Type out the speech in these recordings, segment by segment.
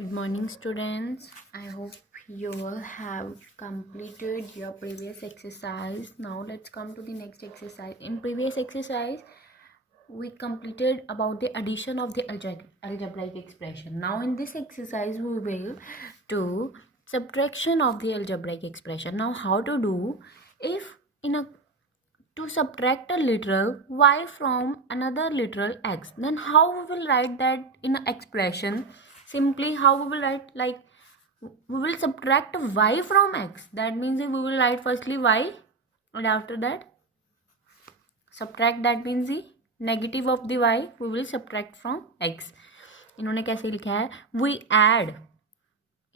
Good morning, students. I hope you all have completed your previous exercise. Now let's come to the next exercise. In previous exercise, we completed about the addition of the algebraic expression. Now in this exercise, we will do subtraction of the algebraic expression. Now how to do? If in a to subtract a literal y from another literal x, then how we will write that in an expression? Simply how we will write, like, we will subtract y from x. That means we will write firstly y, and after that subtract, that means the negative of the y we will subtract from x. इन्होंने कैसे लिखा है? we add,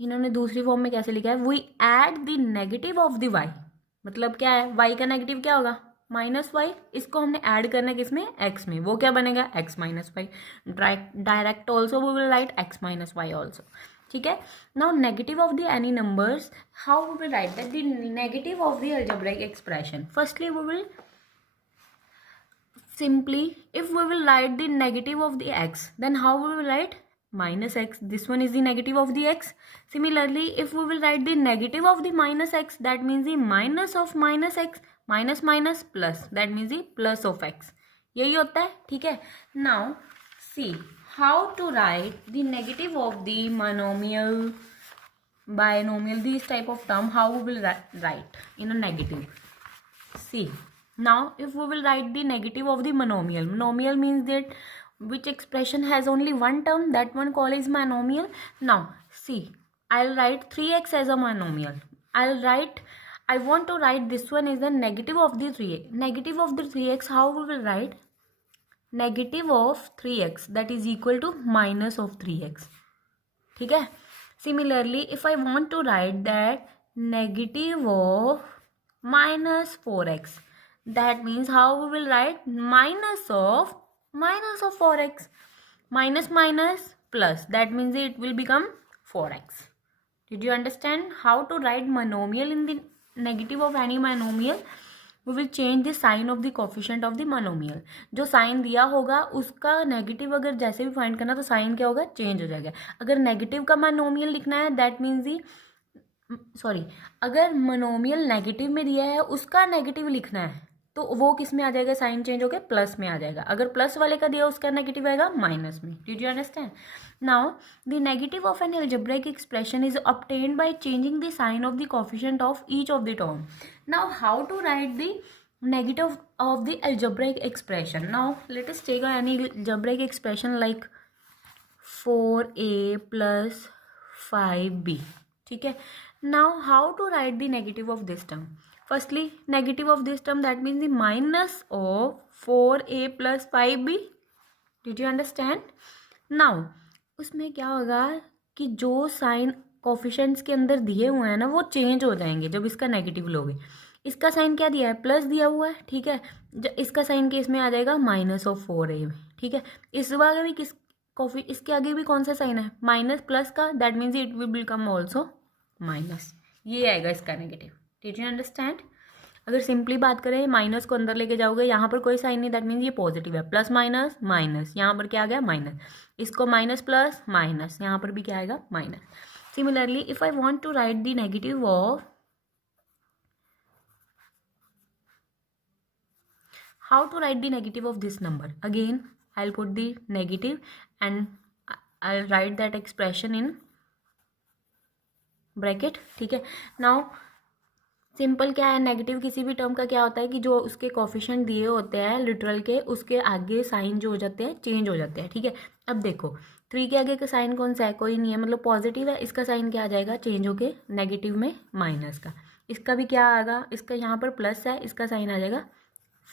इन्होंने दूसरी form में कैसे लिखा है? we add the negative of the y. मतलब क्या है? y का नेगेटिव क्या होगा? Minus y. इसको हमने ऐड करना है किसमें? एक्स में. वो क्या बनेगा? X minus y. Direct also we will write x minus y also. ठीक है. Now negative of the any numbers, how we will write that? The negative of the algebraic expression. Firstly we will simply, if we will write the negative of the x, then how we will write? Minus x. This one is the negative of the x. Similarly, if we will write the negative of the minus x, that means the minus of minus x. Minus minus plus, that means the plus of x. यही होता है. ठीक है. Now see how to write the negative of the monomial, binomial, this type of term. How we will write in a negative? See now if we will write the negative of the monomial, monomial means that which expression has only one term, that one call is monomial. Now see, I'll write 3x as a monomial. I want to write this one is the negative of the 3x. Negative of the 3x, how we will write? Negative of 3x, that is equal to minus of 3x. ठीक है. Similarly, if I want to write that negative of minus 4x, that means how we will write? Minus of 4x. Minus minus plus, that means it will become 4x. Did you understand how to write monomial in the negative of any monomial? We will change the sign of the coefficient of the monomial. जो sign दिया होगा उसका negative अगर जैसे भी find करना तो sign क्या होगा? चेंज हो जाएगा. अगर नेगेटिव का मोनोमियल लिखना है, दैट मीन्स दी अगर मोनोमियल नेगेटिव में दिया है उसका नेगेटिव लिखना है तो वो किस में आ जाएगा? साइन चेंज होकर प्लस में आ जाएगा. अगर प्लस वाले का दिया उसका नेगेटिव आएगा माइनस में. Did you understand? Now the negative of an algebraic expression is obtained by changing the sign of the coefficient of each of the term. Now how to write the negative of the algebraic expression? Now let us take any algebraic expression like 4a plus 5b. ठीक है. Now how to write the negative of this term? Firstly, negative of this term, that means the minus of 4a plus 5b. Did you understand? Now उसमें क्या होगा कि जो sign coefficients के अंदर दिए हुए हैं ना वो चेंज हो जाएंगे जब इसका नेगेटिव लोगे. इसका साइन क्या दिया है? प्लस दिया हुआ है. ठीक है. इसका साइन केस में आ जाएगा माइनस ऑफ 4a में. ठीक है. इस आगे भी इसके आगे भी कौन सा साइन है? माइनस प्लस का, that means it will become also minus. ये आएगा इसका नेगेटिव. Did you understand? अगर सिंपली बात करें, माइनस को अंदर लेके जाओगे, यहाँ पर कोई साइन नहीं, दैट मीन्स ये पॉजिटिव है. प्लस माइनस माइनस, यहाँ पर क्या आ गया? माइनस. इसको माइनस प्लस माइनस, यहाँ पर भी क्या आएगा? Minus. Similarly if I want to write the negative of, how to write the negative of this number? Again I'll put the negative and I'll write that expression in bracket. ठीक है. Now simple क्या है, negative किसी भी term का क्या होता है कि जो उसके कोफिशिएंट दिए होते हैं लिटरल के, उसके आगे साइन जो हो जाते हैं चेंज हो जाते हैं. ठीक है. अब देखो 3 के आगे का साइन कौन सा है? कोई नहीं है, मतलब पॉजिटिव है. इसका साइन क्या आ जाएगा? चेंज होके नेगेटिव में माइनस का. इसका भी क्या आएगा? इसका यहाँ पर प्लस है, इसका साइन आ जाएगा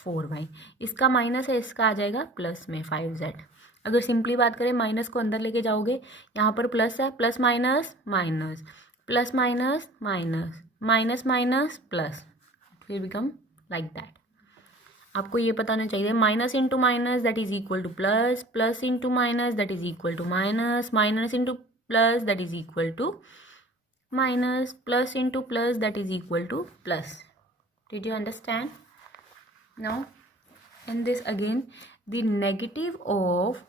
4y. इसका माइनस है, इसका आ जाएगा प्लस में 5z. अगर सिंपली बात करें, माइनस को अंदर लेके जाओगे, यहाँ पर प्लस है, plus minus minus, plus minus minus, minus minus plus, it will become like that. आपको ये पता होना चाहिए minus into minus that is equal to plus, plus into minus that is equal to minus, minus into plus that is equal to minus, plus into plus that is equal to plus. Did you understand? Now in this again, the negative of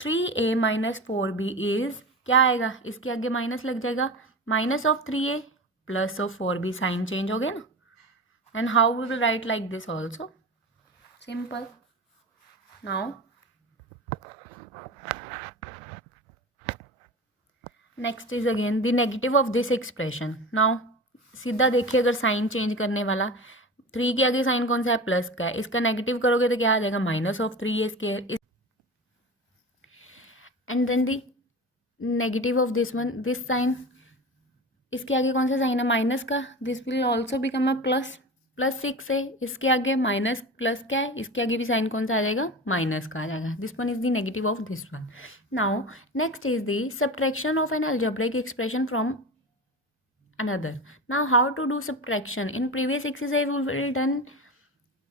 3a minus 4b is क्या आएगा, इसके आगे minus लग जाएगा, minus of 3a plus of 4b, sign change हो गया ना. And how we will write like this also, simple. Now next is again the negative of this expression. Now सीधा देखिए, अगर साइन चेंज करने वाला, 3 के आगे साइन कौन सा है, प्लस का है, इसका नेगेटिव करोगे तो क्या आ जाएगा, minus of 3a square. And then the negative of this one, this sign, इसके आगे कौन सा साइन है, माइनस का, this will also become a plus, plus 6 है, इसके आगे माइनस प्लस क्या है, इसके आगे भी साइन कौन सा आ जाएगा, माइनस का आ जाएगा. This one is the negative of this one. Now next is the subtraction of N algebraic expression from another. Now how to do subtraction? In previous exercise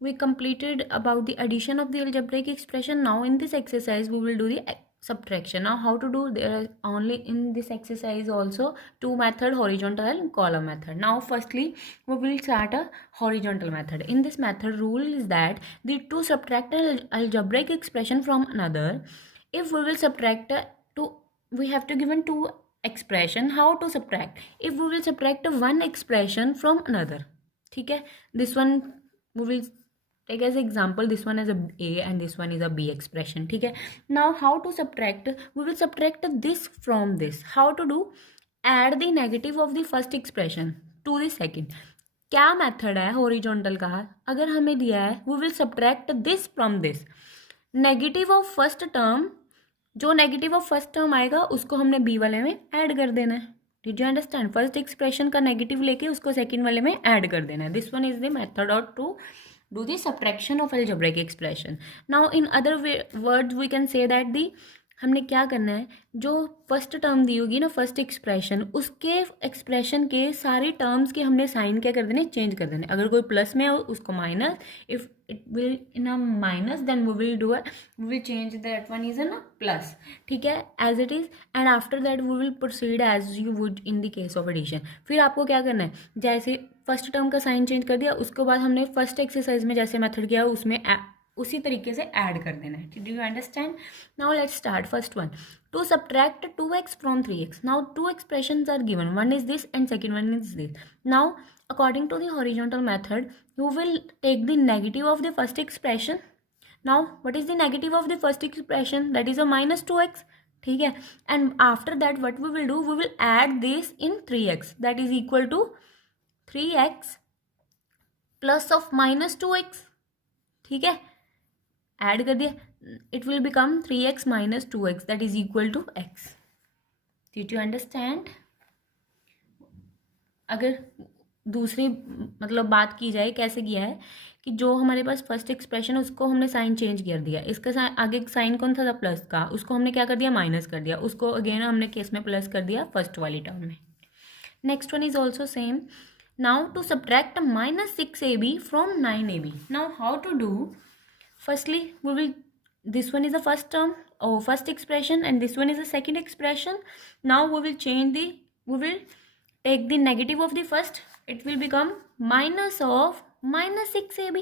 we completed about the addition of the algebraic expression. Now in this exercise we will do the subtraction. Now how to do, there are only in this exercise also two method, horizontal and column method. Now firstly we will start a horizontal method. In this method, rule is that the to subtract an algebraic expression from another, if we will subtract two, we have to given two expression. How to subtract? If we will subtract one expression from another, ठीक है, this one we will take as example, this one is a a and this one is a b expression, ठीक है. Now how to subtract? We will subtract this from this. How to do? Add the negative of the first expression to the second. क्या method है horizontal का, अगर हमें दिया है we will subtract this from this, negative of first term, जो negative of first term आएगा उसको हमने बी वाले में ऐड कर देना है. Did you understand? First expression का नेगेटिव लेके उसको सेकंड वाले में ऐड कर देना है. This one is the method of to do the subtraction of algebraic expression. Now in other words we can say that the हमने क्या करना है, जो फर्स्ट टर्म दी होगी ना, फर्स्ट एक्सप्रेशन, उसके एक्सप्रेशन के सारे टर्म्स के हमने साइन क्या कर देने, चेंज कर देने. अगर कोई प्लस में हो उसको minus, if it will in a minus then we will do we will change that one is in a plus, ठीक है, as it is. And after that we will proceed as you would in the case of addition. फिर आपको क्या करना है, जैसे first term का sign change कर दिया, उसके बाद हमने फर्स्ट एक्सरसाइज में जैसे मेथड किया उसमें उसी तरीके से ऐड कर देना है. Do you understand? Now let's start. First one, to subtract 2x from 3x. Now two expressions are given, one is this and second one is this. Now according to the horizontal method you will take the negative of the first expression. Now what is the negative of the first expression? That is a minus 2x, ठीक है. And after that what we will do, we will add this in 3x, that is equal to 3x plus of minus 2x, ठीक है, add कर दिया. It will become 3x minus 2x that is equal to x. Did you understand? अगर दूसरी मतलब बात की जाए, कैसे किया है कि जो हमारे पास फर्स्ट एक्सप्रेशन है उसको हमने साइन चेंज कर दिया, इसका आगे साइन कौन सा था, प्लस का, उसको हमने क्या कर दिया, माइनस कर दिया, उसको अगेन हमने केस में प्लस कर दिया फर्स्ट वाली टर्म में. Next one is also same. Now to subtract minus 6ab from 9ab. Now how to do? Firstly, we will, this one is the first term or first expression and this one is the second expression. Now we will take the negative of the first. It will become minus of minus 6ab.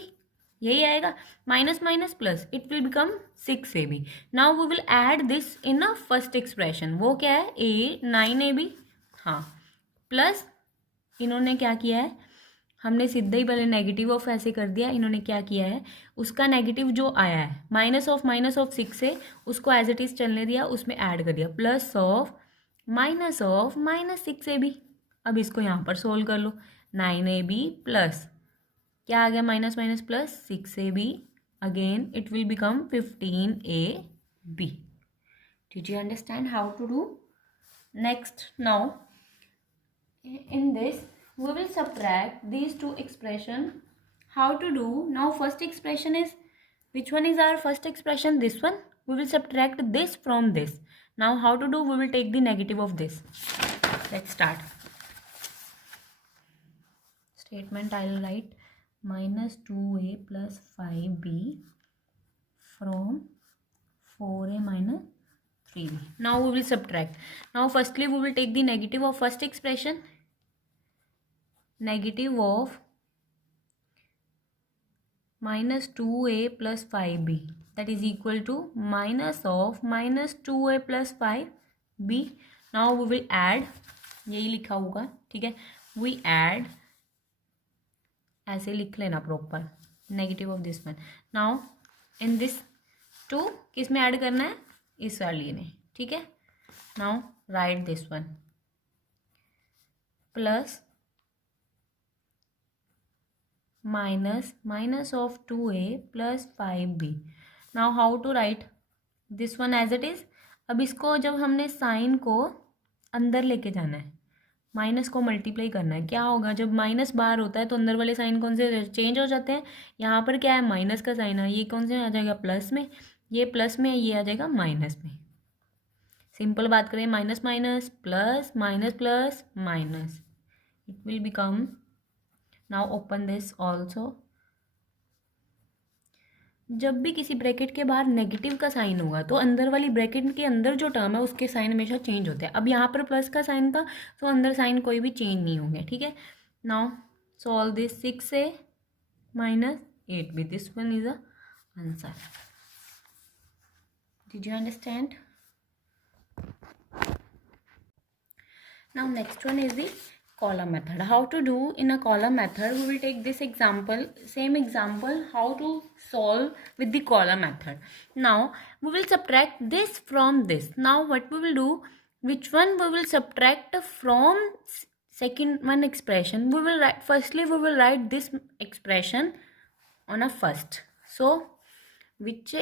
यही आएगा, minus minus plus, it will become 6ab. Now we will add this in a first expression. वो क्या है, a 9ab, हाँ, plus इन्होंने क्या किया है, हमने सीधा ही पहले नेगेटिव ऑफ ऐसे कर दिया, इन्होंने क्या किया है, उसका नेगेटिव जो आया है माइनस ऑफ 6 से उसको एज इट इज चलने दिया, उसमें ऐड कर दिया, प्लस ऑफ माइनस 6ab. अब इसको यहाँ पर सोल्व कर लो, 9ab प्लस क्या आ गया, minus minus plus 6ab, again it will become 15ab. Did you understand how to do? Next, now in this we will subtract these two expression. How to do? Now first expression is, which one is our first expression? This one. We will subtract this from this. Now how to do? We will take the negative of this. Let's start. Statement I will write minus 2a plus 5b from 4a minus 3b. Now we will subtract. Now firstly we will take the negative of first expression. Negative of minus 2a plus 5b, that is equal to minus of minus 2a plus 5b. Now we will add, यही लिखा होगा, ठीक है, we add, ऐसे लिख लेना proper, negative of this one. Now in this two किस में ऐड करना है, इस वाली में, ठीक है। Now write this one plus minus of 2a plus 5b। Now how to write this one as it is. अब इसको जब हमने साइन को अंदर लेके जाना है, माइनस को मल्टीप्लाई करना है, क्या होगा, जब माइनस बाहर होता है तो अंदर वाले साइन कौन से चेंज हो जाते हैं। यहाँ पर क्या है, माइनस का साइन है, ये कौन से आ जाएगा, प्लस में, ये प्लस में, ये आ जाएगा माइनस में। सिंपल बात करें, minus minus plus, minus plus minus, it will become, now open this also. जब भी किसी ब्रैकेट के बाहर नेगेटिव का साइन होगा तो अंदर वाली ब्रैकेट के अंदर जो टर्म है उसके साइन हमेशा चेंज होते हैं। अब यहाँ पर प्लस का साइन था तो अंदर साइन कोई भी चेंज नहीं होंगे, ठीक है। Now solve this 6a minus 8b, this one is a answer. Did you understand? Now next one is the column method. How to do in a column method? We will take this example, same example, how to solve with the column method. Now we will subtract this from this. Now what we will do, which one we will subtract from second one expression, we will write, firstly we will write this expression on a first. So which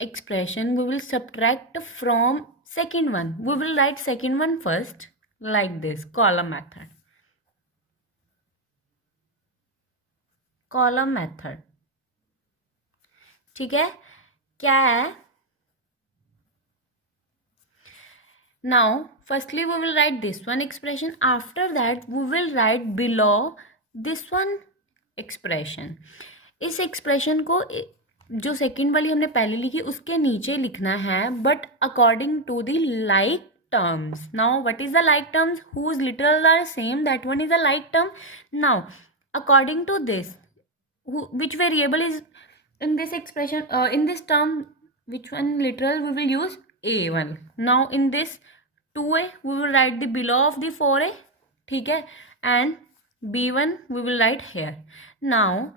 expression we will subtract from second one, we will write second one first, like this, column method. Column method, ठीक है, क्या है। Now firstly we will write this one expression, after that we will write below this one expression. इस expression को जो second वाली हमने पहले लिखी उसके नीचे लिखना है, but according to the like terms. Now what is the like terms, whose literal are same, that one is a like term. Now according to this, which variable is in this expression, in this term, which one literal we will use, a1. Now in this 2a we will write the below of the 4a, ठीक है, and b1 we will write here. Now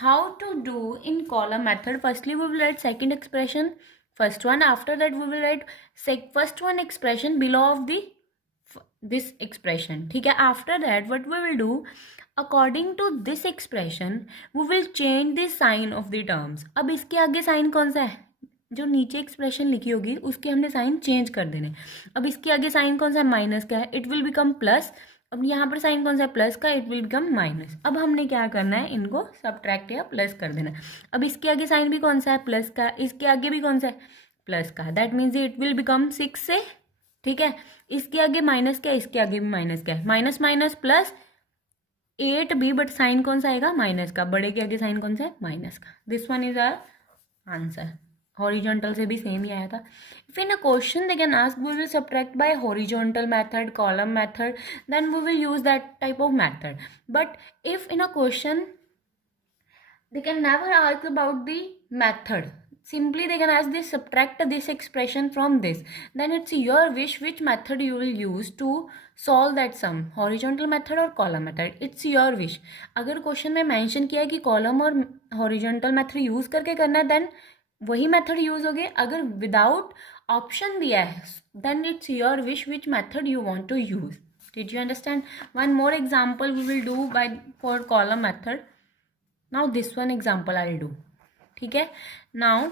how to do in column method, firstly we will write second expression first one, after that we will write first one expression below of the this expression, ठीक है। after that what we will do, according to this expression we will change the sign of the terms. अब इसके आगे sign कौन सा है, जो नीचे एक्सप्रेशन लिखी होगी उसके हमने साइन चेंज कर देने। अब इसके आगे साइन कौन सा है, माइनस का है, इट विल बिकम प्लस। अब यहाँ पर साइन कौन सा है, प्लस का, इट विल बिकम माइनस। अब हमने क्या करना है, इनको सब्ट्रैक्ट या प्लस कर देना। अब इसके आगे साइन भी कौन सा है, प्लस का, इसके आगे भी कौन सा है, प्लस का, that means it will become 6 से, ठीक है। इसके आगे माइनस क्या है, इसके आगे भी माइनस क्या है, माइनस माइनस प्लस 8 भी, बट साइन कौन सा आएगा, माइनस का, बड़े के आगे साइन कौन सा है, माइनस का। This one is our answer. Horizontal से भी सेम ही आया था। If in a question they can ask we will subtract by horizontal method, column method, then we will use that type of method. But if in a question they can never ask about the method, simply they can ask this, subtract this expression from this, then it's your wish which method you will use to solve that sum, horizontal method or column method, it's your wish. अगर question में mention किया है कि column और horizontal method use करके करना है, then वही मेथड यूज होगी। अगर विदाउट ऑप्शन दिया है then it's your wish which method you want to use. Did you understand? One more example we will do by for column method. Now this one example I will do, ठीक है। Now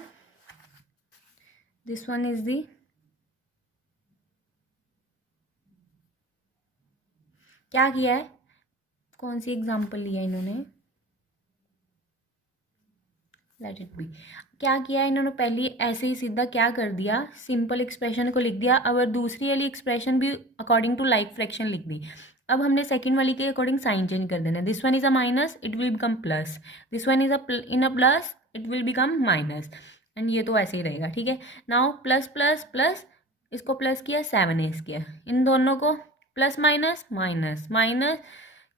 this one is the, क्या किया है, कौन सी example लिया इन्होंने, let it be. क्या किया इन्होंने, पहले ऐसे ही सीधा क्या कर दिया, सिंपल एक्सप्रेशन को लिख दिया, अब दूसरी वाली एक्सप्रेशन भी अकॉर्डिंग टू लाइक फ्रैक्शन लिख दी। अब हमने सेकंड वाली के अकॉर्डिंग साइन चेंज कर देना। This one is a minus, it will become plus, this one is in a plus, it will become minus, and ये तो ऐसे ही रहेगा, ठीक है। नाउ प्लस प्लस प्लस, इसको प्लस किया, 7a किया, इन दोनों को प्लस माइनस माइनस माइनस,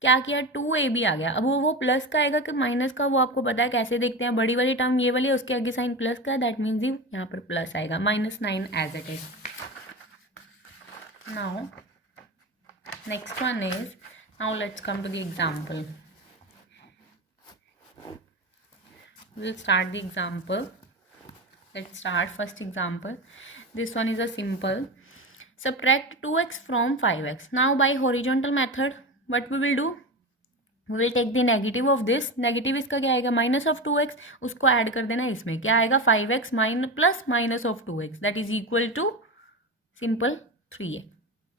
क्या किया, 2a भी आ गया। अब वो प्लस का आएगा कि माइनस का, वो आपको पता है कैसे देखते हैं, बड़ी वाली टर्म ये वाली, उसके आगे साइन प्लस का, दैट मीन्स यहाँ पर प्लस आएगा, -9 as it is. Now next one is, now let's come to the example. We'll start the example. Let's start first example. This one is a simple. Subtract 2x from 5x. Now by horizontal method, what we will do? We will take the negative of this. Negative इसका क्या आएगा? Minus of 2x. उसको add कर देना इसमें. क्या आएगा? 5x plus minus of 2x. That is equal to simple 3a.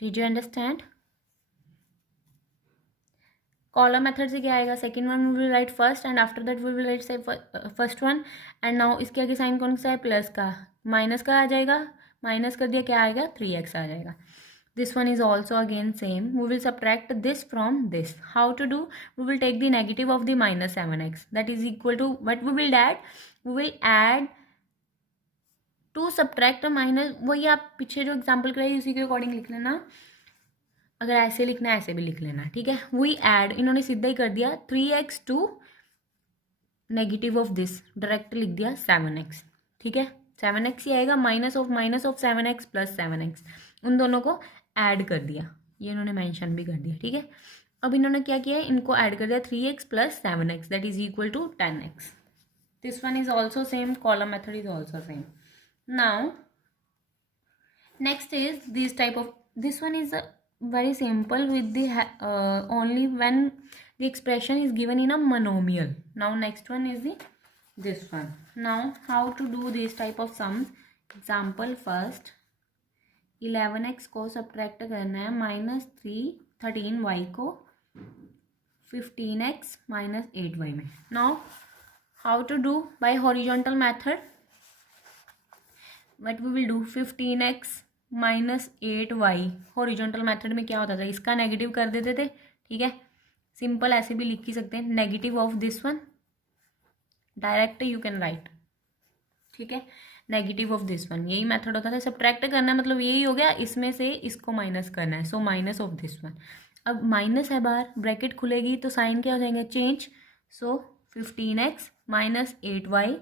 Did you understand? Column method से क्या आएगा? Second one we will write first and after that we will write से फर्स्ट वन. एंड नाउ इसके आगे sign कौन सा है? Plus का. माइनस का आ जाएगा. माइनस कर दिया, क्या आएगा? 3x आ जाएगा. This one is also again same. We will subtract this from this. How to do? We will take the negative of the minus 7x. That is equal to what we will add? We will add to subtract a minus. वही आप पीछे जो example कराई उसी के according लिख लेना. अगर ऐसे लिखना है ऐसे भी लिख लेना. ठीक है. We add, इन्होंने सीधा ही कर दिया 3x to negative of this. Direct लिख दिया 7x. ठीक है. 7x ही आएगा. Minus of 7x plus 7x. उन दोनों को ऐड कर दिया. ये इन्होंने मेंशन भी कर दिया. ठीक है. अब इन्होंने क्या किया? इनको ऐड कर दिया 3x plus 7x. That is equal to 10x. This one is also same. Column method is also same. Now next is this type of. This one is very simple with the only when the expression is given in a monomial. Now next one is this one. Now how to do this type of sums? Example first, 11x को subtract करना है minus 13y को 15x minus 8y में. Now how to do? By horizontal method. What we will do? 15x minus 8y. Horizontal method में क्या होता था? इसका नेगेटिव कर देते थे. ठीक है. सिंपल ऐसे भी लिख ही सकते हैं. Negative of this one direct you can write. ठीक है. नेगेटिव ऑफ दिस वन, यही मेथड होता था. सब्ट्रैक्ट करना मतलब यही हो गया, इसमें से इसको माइनस करना है. So minus of this one. अब माइनस है बाहर, ब्रैकेट खुलेगी तो साइन क्या हो जाएंगे? चेंज. सो 15x माइनस 8y.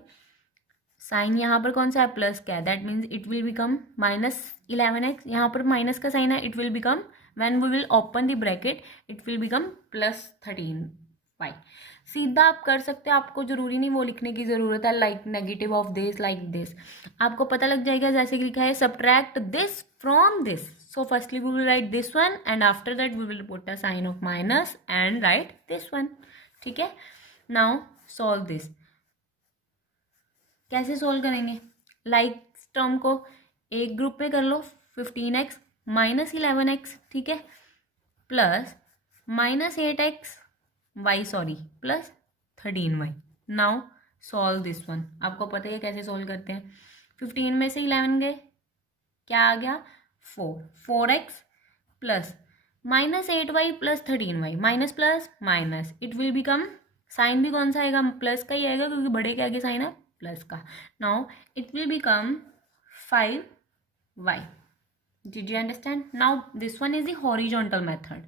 साइन यहाँ पर कौन सा है? प्लस का है. That means it will become minus 11x. यहाँ पर माइनस का साइन है. It will become, when we will open the bracket, it will become plus 13y. सीधा आप कर सकते हैं. आपको जरूरी नहीं वो लिखने की जरूरत है like negative of this, like this. आपको पता लग जाएगा जैसे कि लिखा है subtract this from this. So firstly we will write this one and after that we will put a sign of minus and write this one. ठीक है. Now solve this. कैसे सोल्व करेंगे? लाइक टर्म को एक group में कर लो. 15x minus 11x. ठीक है. Plus minus 8x y, sorry, plus 13y. Now solve this one. आपको पता है कैसे सोल्व करते हैं. 15 में से 11 गए, क्या आ गया? 4x plus minus 8y plus 13y. Minus plus minus, it will become, sign भी कौन सा आएगा? प्लस का ही आएगा क्योंकि बड़े के आगे साइन है प्लस का. Now it will become 5y. Did you understand? Now this one is the horizontal method.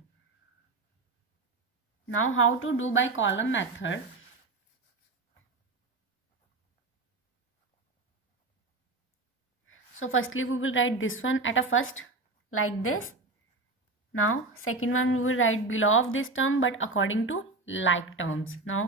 Now how to do by column method? So firstly we will write this one at a first like this. Now second one we will write below of this term but according to like terms. Now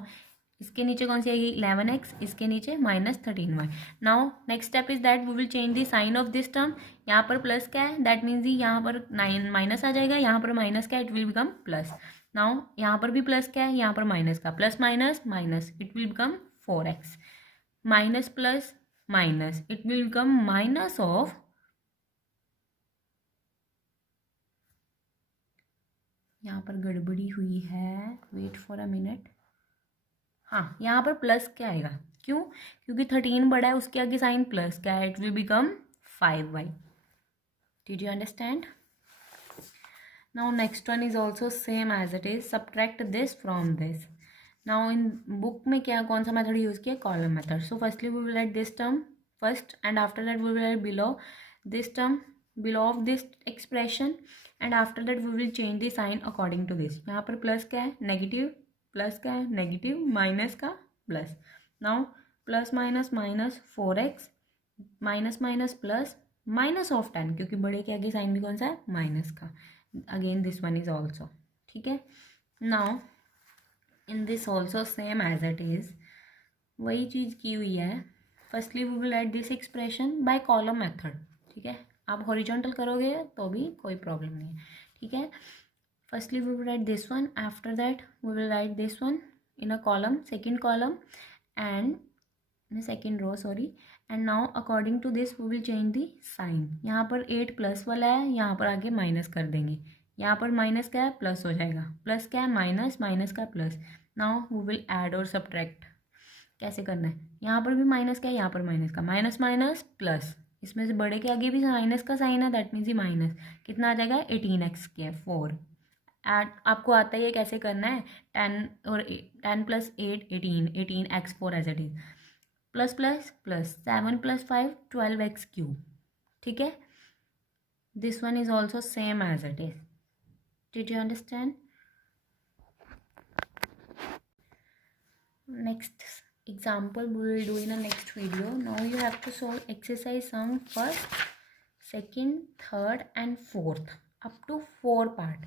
इसके नीचे कौन सी आएगी? 11x. इसके नीचे minus 13y. Now next step is that we will change the sign of this term. यहाँ पर plus क्या है? दैट मीन्स यहाँ पर 9 माइनस आ जाएगा. यहाँ पर माइनस क्या है? It will become plus. Now यहाँ पर भी प्लस क्या है? यहाँ पर माइनस का. Plus minus minus, it will become 4x. Minus plus minus, it will become minus of, यहाँ पर गड़बड़ी हुई है, वेट फॉर अ मिनट. हाँ, यहाँ पर प्लस क्या आएगा? क्यों? क्योंकि 13 बड़ा है, उसके आगे साइन प्लस क्या है? It will become 5y. Did you understand? Now next one is also same as it is. Subtract this from this. Now in book में क्या कौन सा मेथड यूज किया? Column method. So firstly we will write this term first and after that we will write below this term, below of this expression and after that we will change the sign according to this. यहाँ पर plus क्या है? Negative. Plus का है negative, minus का plus. Now plus minus minus 4x, minus minus plus minus of 10, क्योंकि बड़े के आगे साइन भी कौन सा है, माइनस का. Again this one is also. ठीक है. Now in this also same as it is, वही चीज़ की हुई है. Firstly we will write this expression by column method. ठीक है. आप हॉरिजॉन्टल करोगे तो भी कोई प्रॉब्लम नहीं है. ठीक है. Firstly we will write this one, after that we will write this one in a column, second column and in second row, sorry. And now according to this we will change the sign. यहाँ पर 8 plus वाला है, यहाँ पर आगे minus कर देंगे. यहाँ पर माइनस क्या है, प्लस हो जाएगा. प्लस क्या है, माइनस, माइनस का plus. Now we will add और सब्ट्रैक्ट. कैसे करना है, यहाँ पर भी माइनस क्या है, यहाँ पर माइनस का, माइनस माइनस प्लस. इसमें से बड़े के आगे भी माइनस का साइन है, दैट मीन्स ये माइनस. कितना आ जाएगा, 18x के 4. एड आपको आता ही है कैसे करना है. 10 और 10 प्लस 8 18, 18x4 एज इट इज. Plus plus plus 7 plus 5 12x cube. ठीक है. This one is also same as it is. Did you understand? Next example we will do in a next video. Now you have to solve exercise sum first, second, third and fourth, up to 4 part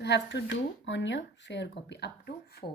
you have to do on your fair copy, up to 4.